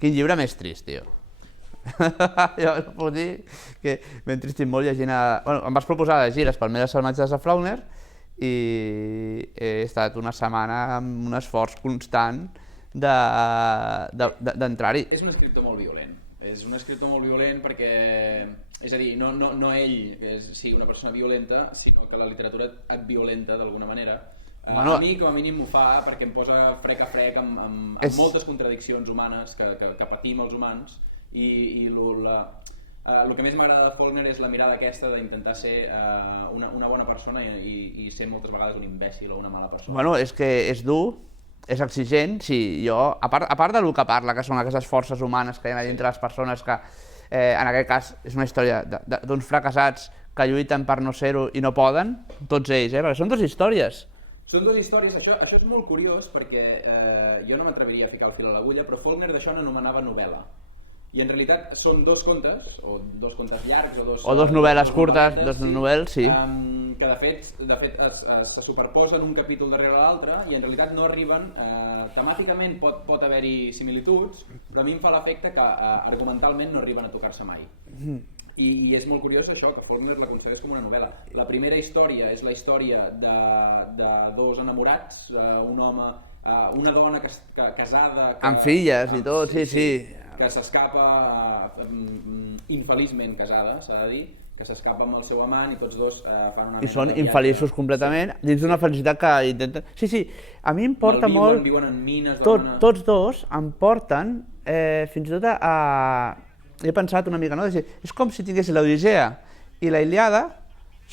Quin llibre més trist, tio. Jo puc dir que m'he entristit molt llegint... Em vas proposar llegir Les palmeres salvatges de Faulkner i he estat una setmana amb un esforç constant d'entrar-hi. És un escriptor molt violent. És un escriptor molt violent perquè... És a dir, no ell sigui una persona violenta, sinó que la literatura et violenta d'alguna manera. A mi, com a mínim, m'ho fa perquè em posa frec a frec amb moltes contradiccions humanes que patim els humans i el que més m'agrada de Faulkner és la mirada aquesta d'intentar ser una bona persona i ser moltes vegades un imbècil o una mala persona. Bueno, és que és dur, és exigent, sí, jo, a part del que parla, que són aquestes forces humanes que hi ha dintre les persones que, en aquest cas, és una història d'uns fracassats que lluiten per no ser-ho i no poden, tots ells, perquè són dues històries. Són dues històries, això és molt curiós perquè jo no m'atreviria a ficar el fil a l'agulla, però Faulkner d'això n'anomenava novel·la. I en realitat són dos contes, o dos contes llargs, o dos novel·les curtes, dos novel·les, sí. Que de fet se superposen un capítol darrere l'altre i en realitat no arriben... temàticament pot haver-hi similituds, però a mi em fa l'efecte que argumentalment no arriben a tocar-se mai. I és molt curiós això, que Faulkner la concedeix com una novel·la. La primera història és la història de dos enamorats, un home, una dona casada... Amb filles i tot, sí. Que s'escapa, infeliçment casada, s'ha de dir, que s'escapa amb el seu amant i tots dos fan una... I són infeliços completament, dins d'una felicitat que intenten... Sí, a mi em porta molt... Viuen en mines... Tots dos em porten fins i tot a... He pensat una mica, no? És com si tingués l'Odissea i la Ilíada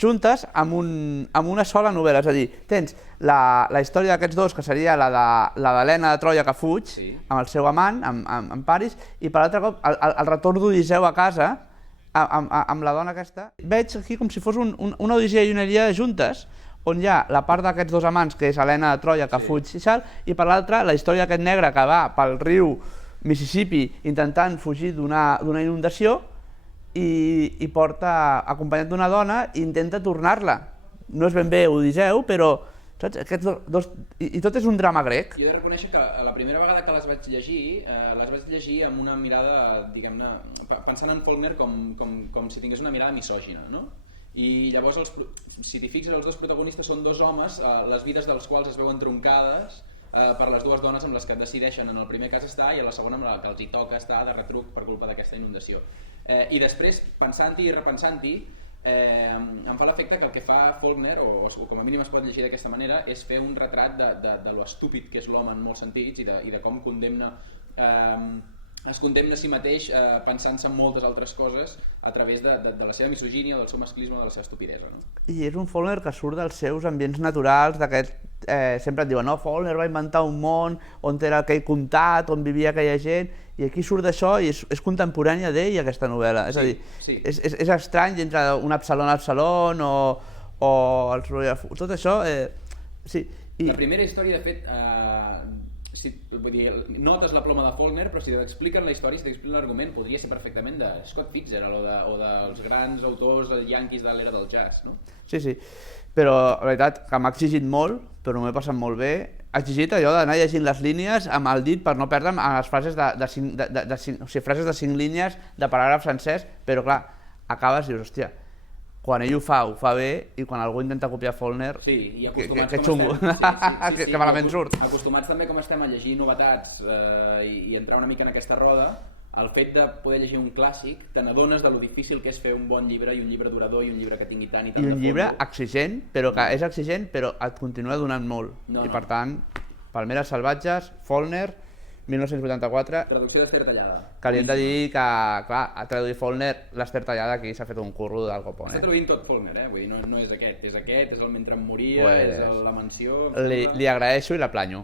juntes amb una sola novel·la. És a dir, tens la història d'aquests dos, que seria la d'Helena de Troia que fuig, amb el seu amant, amb Paris, i per l'altre cop el retorn d'Odisseu a casa amb la dona aquesta. Veig aquí com si fos una Odissea i una Ilíada juntes, on hi ha la part d'aquests dos amants, que és Helena de Troia que fuig i tal, i per l'altra la història d'aquest negre que va pel riu Mississippi intentant fugir d'una inundació i porta, acompanyat d'una dona, i intenta tornar-la. No és ben bé Odisseu, però saps? Aquests dos... I tot és un drama grec. Jo he de reconèixer que la primera vegada que les vaig llegir amb una mirada, diguem-ne, pensant en Faulkner com si tingués una mirada misògina, no? I llavors, si t'hi fixes, els dos protagonistes són dos homes, les vides dels quals es veuen troncades per les dues dones amb les que decideixen en el primer cas estar i a la segona amb la que els hi toca estar de retruc per culpa d'aquesta inundació. I després, pensant-hi i repensant-hi, em fa l'efecte que el que fa Faulkner, o com a mínim es pot llegir d'aquesta manera, és fer un retrat de lo estúpid que és l'home en molts sentits i de com es condemna a si mateix pensant-se en moltes altres coses a través de la seva misogínia, del seu masclisme, de la seva estupidesa. No? I és un Faulkner que surt dels seus ambients naturals, sempre et diuen, no, Faulkner va inventar un món on era aquell comtat, on vivia aquella gent, i aquí surt d'això i és contemporània d'ell aquesta novel·la. És a dir, és estrany entre un Absalón o els Royal... Tot això... Sí. La primera història, de fet... vull dir, notes la ploma de Faulkner, però si t'expliquen la història, si t'expliquen l'argument, podria ser perfectament de Scott Fitzgerald o dels grans autors yankees de l'era del jazz, no? Sí, però la veritat que m'ha exigit molt, però m'ho he passat molt bé. Ha exigit allò d'anar llegint les línies amb el dit per no perdre'm en les frases frases de 5 línies de paràgraf sencers, però clar, acabes i dius, hòstia, quan ell ho fa bé, i quan algú intenta copiar Faulkner, i acostumats que xungo, que malament surt. Acostumats també com estem a llegir novetats i entrar una mica en aquesta roda, el fet de poder llegir un clàssic, te n'adones de lo difícil que és fer un bon llibre, i un llibre durador, i un llibre que tingui tant i tant de fondo. I un llibre exigent, però que és exigent, però et continua donant molt. I per tant, Palmeres salvatges, Faulkner, 1984. Traducció d'Ester Tallada. Que li hem de dir que, clar, a traduir Faulkner, l'Ester Tallada aquí s'ha fet un curro del copón. Està traduint tot Faulkner, vull dir, no és aquest, és el Mentre em moria, és la mansió... Li agraeixo i la planyo.